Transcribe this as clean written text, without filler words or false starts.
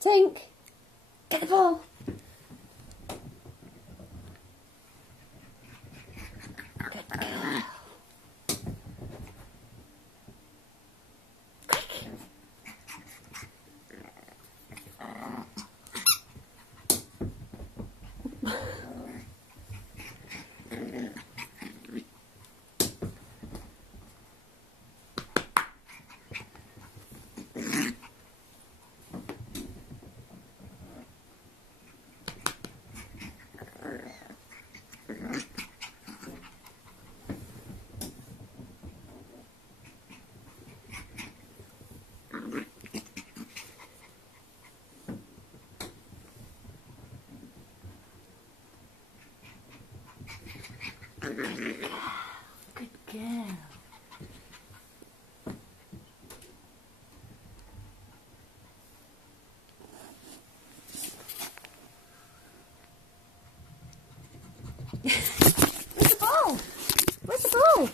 Tink, get the ball. Good girl. Good girl. Where's the ball? Where's the ball?